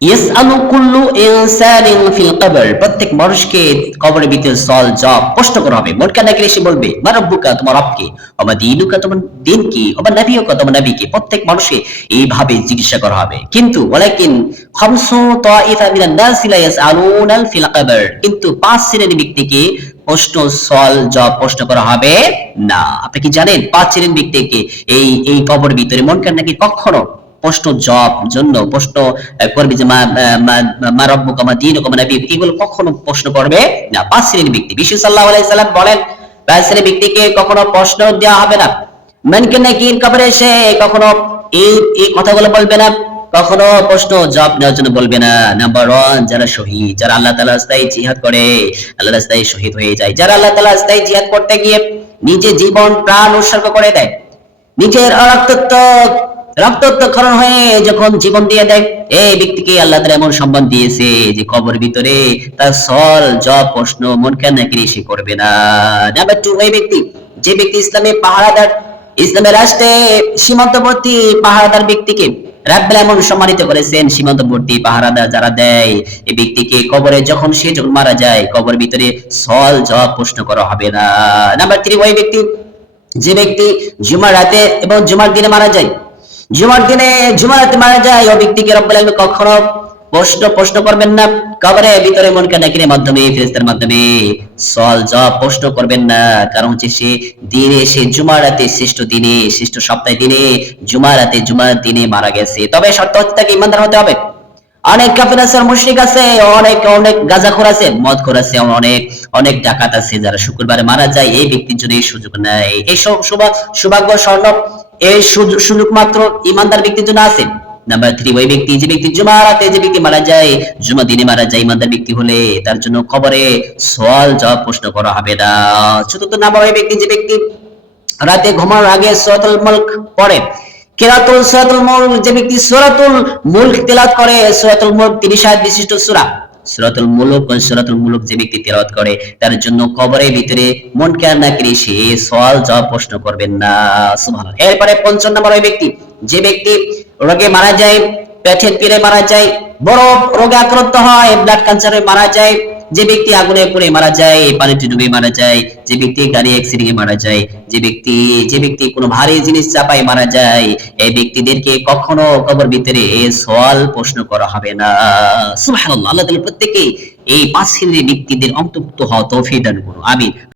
ইয়াসআলু কুল্লু ইনসানিন feel কবর, প্রত্যেক মানুষকে কবরের ভিতরে সওয়াল জবাব প্রশ্ন করা হবে। মুনকার নাকির এসে বলবে মা রাব্বুকা, তোমার রব কে, ওয়া মা দীনুকা, তোমার দিন কি, ওয়া মা নাবিয়ুকা, তোমার নবী কে। প্রত্যেক মানুষকে এইভাবে জিজ্ঞাসা করা হবে। কিন্তু ওয়ালাকিন খামসু তাইফা মিনান নাস লা ইয়াসআলুনা ফিল কবর, কিন্তু পাঁচ শ্রেণীর ব্যক্তিকে প্রশ্ন সওয়াল জবাব প্রশ্ন করা হবে না। আপনি কি জানেন পাঁচ শ্রেণীর ব্যক্তিকে এই কবরের ভিতরে মুনকার নাকির কখনো প্রশ্ন জব জন্য প্রশ্ন করবে যে মা রব্বুকা মা দীনুকা মা নবিয়্যুকা, এগুলো কখনো প্রশ্ন করবে না। পাঁচ শ্রেণীর ব্যক্তি, বিশ্ব সাল্লাল্লাহু আলাইহি সাল্লাম বলেন পাঁচ শ্রেণীর ব্যক্তিকে কখনো প্রশ্ন দেওয়া হবে না। মুনকার নাকির কবরে এসে কখনো এই এই কথাগুলো বলবে না, কখনো প্রশ্ন জবাব নেওয়ার জন্য বলবে না। নাম্বার 1, যারা শহীদ, যারা আল্লাহ তাআলার রাস্তায় জিহাদ করে, আল্লাহর রাস্তায় শহীদ হয়ে যায়, যারা আল্লাহ তাআলার রাস্তায় জিহাদ করতে গিয়ে নিজে জীবন প্রাণ উৎসর্গ করে দেয়, নিজের রক্তক্ষরণ হয়ে যখন জীবন দিয়ে দেয়, এই ব্যক্তিকে আল্লাহ তাআলা এমন সম্মান দিয়েছে যে কবর ভিতরে তার সওয়াল জবাব প্রশ্ন মুনকার নাকির সে করবে না। নাম্বার 2, ওই ব্যক্তি যে ব্যক্তি ইসলামের পাহারাদার, ইসলামের রাষ্ট্রে সীমান্তবর্তী পাহারাদার ব্যক্তিকে রাব্বুল এমন সম্মানিত করেছেন। সীমান্তবর্তী পাহারাদার যারা দেয়, এই ব্যক্তিকে কবরে যখন সে যখন মারা যায় কবর ভিতরে সওয়াল জবাব প্রশ্ন করা হবে না। নাম্বার 3, ওই ব্যক্তি যে ব্যক্তি জুমার রাতে এবং জুমার দিনে মারা যায়, জুমার রাতে মারা যায়, ওই ব্যক্তিকে রব্বুল আলামিন কখনো প্রশ্ন করবেন না। কবরের ভিতরে মুনকার নাকিরের মাধ্যমে, ফেরেশতার মাধ্যমে সওয়াল জবাব প্রশ্ন করবেন না। কারণ হচ্ছে সে জুমার রাতে, শ্রেষ্ঠ দিনে, শ্রেষ্ঠ সপ্তাহের দিনে, জুমার রাতে, জুমার দিনে মারা গেছে। তবে শর্ত হচ্ছে তাকে ঈমানদার হতে হবে। অনেক কাফির আছে, মুশরিক আছে, অনেক গাঁজাখোর আছে, মদখোর আছে, অনেক ডাকাত আছে যারা শুক্রবারে মারা যায়। এই ব্যক্তির জন্য এই সুযোগ নাই। এই সৌভাগ্য স্বর্ণ এই সুযোগ মাত্র ঈমানদার ব্যক্তির জন্য আছে। নাম্বার 3, ওই ব্যক্তি যে ব্যক্তি জুমার রাতে যে ব্যক্তি মারা যায়, জুমা দিনে মারা যায়, ঈমানদার ব্যক্তি হলে তার জন্য কবরে সওয়াল জবাব প্রশ্ন করা হবে না। চতুর্থ নাম্বার, ওই ব্যক্তি যে ব্যক্তি রাতে ঘুমানোর আগে সূরাতুল মুলক পড়ে, সূরাতুল মুলক, যে ব্যক্তি সূরাতুল মুলক তেলাওয়াত করে, সূরাতুল মুলক 30 আয়াত বিশিষ্ট সূরা, সূরাতুল মুলক যে ব্যক্তি তেলাওয়াত করে তার জন্য কবরের ভিতরে মুনকার নাকির সে সওয়াল জবাব প্রশ্ন করবেন না। সুবহানাল্লাহ। এরপরে পঞ্চম নম্বর, ওই ব্যক্তি যে ব্যক্তি রোগে মারা যায়, পেটের পীড়ে মারা যায়, বড় রোগে আক্রান্ত হয়, ব্লাড ক্যান্সারে মারা যায়, যে ব্যক্তি আগুনে পুড়ে মারা যায়, পানিতে ডুবে মারা যায়, যে ব্যক্তি গাড়ি অ্যাক্সিডেন্টে মারা যায়, যে ব্যক্তি কোনো ভারী জিনিস চাপায় মারা যায়, এই ব্যক্তিদেরকে কখনো কবর ভিতরে সওয়াল প্রশ্ন করা হবে না। সুবহানাল্লাহ। আল্লাহ তাআলা প্রত্যেককে এই পাঁচ শ্রেণীর ব্যক্তিদের অন্তর্ভুক্ত হওয়া তৌফিক দান করুন। আমিন।